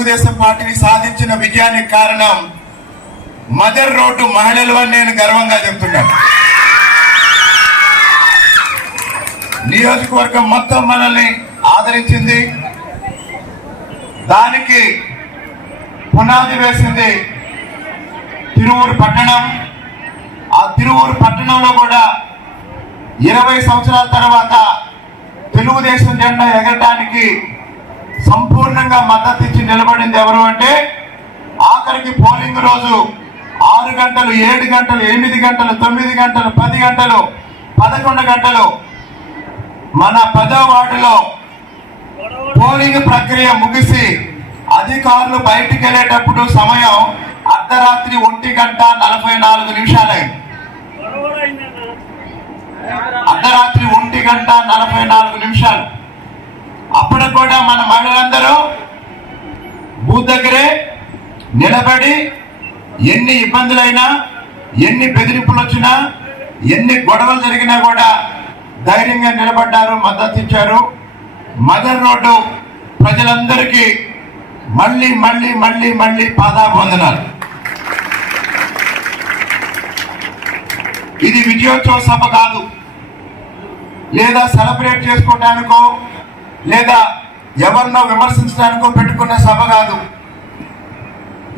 తెలుగుదేశం పార్టీని సాధించిన విజయానికి కారణం మదర్ రోడ్డు మహిళలు అని నేను గర్వంగా చెప్తున్నాను. నియోజకవర్గం మొత్తం మనల్ని ఆదరించింది. దానికి పునాది వేసింది తిరువూరు పట్టణం. ఆ తిరువూరు పట్టణంలో కూడా ఇరవై సంవత్సరాల తర్వాత తెలుగుదేశం జెండా ఎగరటానికి సంపూర్ణంగా మద్దతు ఇచ్చి నిలబడింది ఎవరు అంటే ఆఖరికి పోలింగ్ రోజు ఆరు గంటలు ఏడు గంటలు ఎనిమిది గంటలు తొమ్మిది గంటలు పది గంటలు పదకొండు గంటలు. మన పదో వార్డులో పోలింగ్ ప్రక్రియ ముగిసి అధికారులు బయటికి వెళ్ళేటప్పుడు సమయం అర్ధరాత్రి ఒంటి గంట నలభై నాలుగు నిమిషాలైంది అర్ధరాత్రి ఒంటి గంట నలభై నాలుగు నిమిషాలు. కూడా మన మహిళలందరూ బూత్ దగ్గరే నిలబడి ఎన్ని ఇబ్బందులైనా ఎన్ని బెదిరింపులు వచ్చినా ఎన్ని గొడవలు జరిగినా కూడా ధైర్యంగా నిలబడ్డారు మద్దతు ఇచ్చారు. మదర్ రోడ్డు ప్రజలందరికీ మళ్ళీ మళ్ళీ మళ్ళీ మళ్ళీ పాదాబంధనాలు ఇది విజయోత్సవ సభ కాదు. లేదా సెలబ్రేట్ చేసుకోవడానికో లేదా ఎవరినో విమర్శించడానికో పెట్టుకున్న సభ కాదు.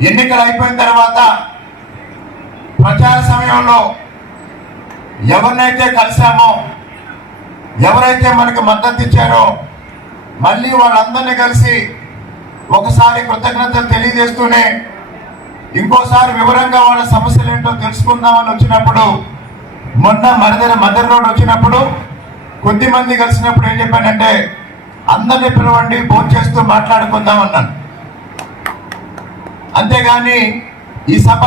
ఎన్నికలు అయిపోయిన తర్వాత ప్రచార సమయంలో ఎవరినైతే కలిసామో ఎవరైతే మనకు మద్దతు ఇచ్చారో మళ్ళీ వాళ్ళందరినీ కలిసి ఒకసారి కృతజ్ఞతలు తెలియజేస్తూనే ఇంకోసారి వివరంగా వాళ్ళ సమస్యలు ఏంటో తెలుసుకుందామని వచ్చినప్పుడు మొన్న మరదల మదర్ రోడ్ వచ్చినప్పుడు కొద్దిమంది కలిసినప్పుడు ఏం చెప్పానంటే అందరిని పిలవండి ఫోన్ చేస్తూ మాట్లాడుకుందాం అన్నాను. అంతేగాని ఈ సభ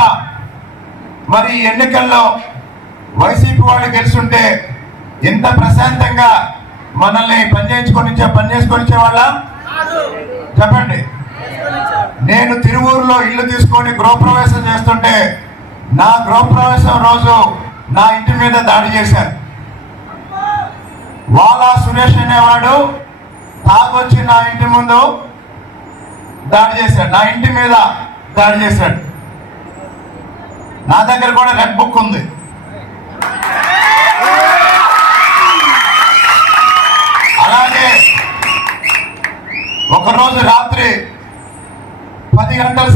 మరి ఎన్నికల్లో వైసీపీ వాళ్ళు గెలుచుంటే ఎంత ప్రశాంతంగా మనల్ని పనిచేయించుకొని పని చేసుకొని వాళ్ళ? చెప్పండి. నేను తిరువూరులో ఇల్లు తీసుకొని గృహప్రవేశం చేస్తుంటే నా గృహప్రవేశం రోజు నా ఇంటి మీద దాడి చేశారు. వాలా సురేష్ అనేవాడు తాగొచ్చి నా ఇంటి ముందు దాడి చేశాడు. నా ఇంటి మీద దాడి చేశాడు. నా దగ్గర కూడా రెడ్ బుక్ ఉంది. అలాగే ఒకరోజు రాత్రి పది గంటల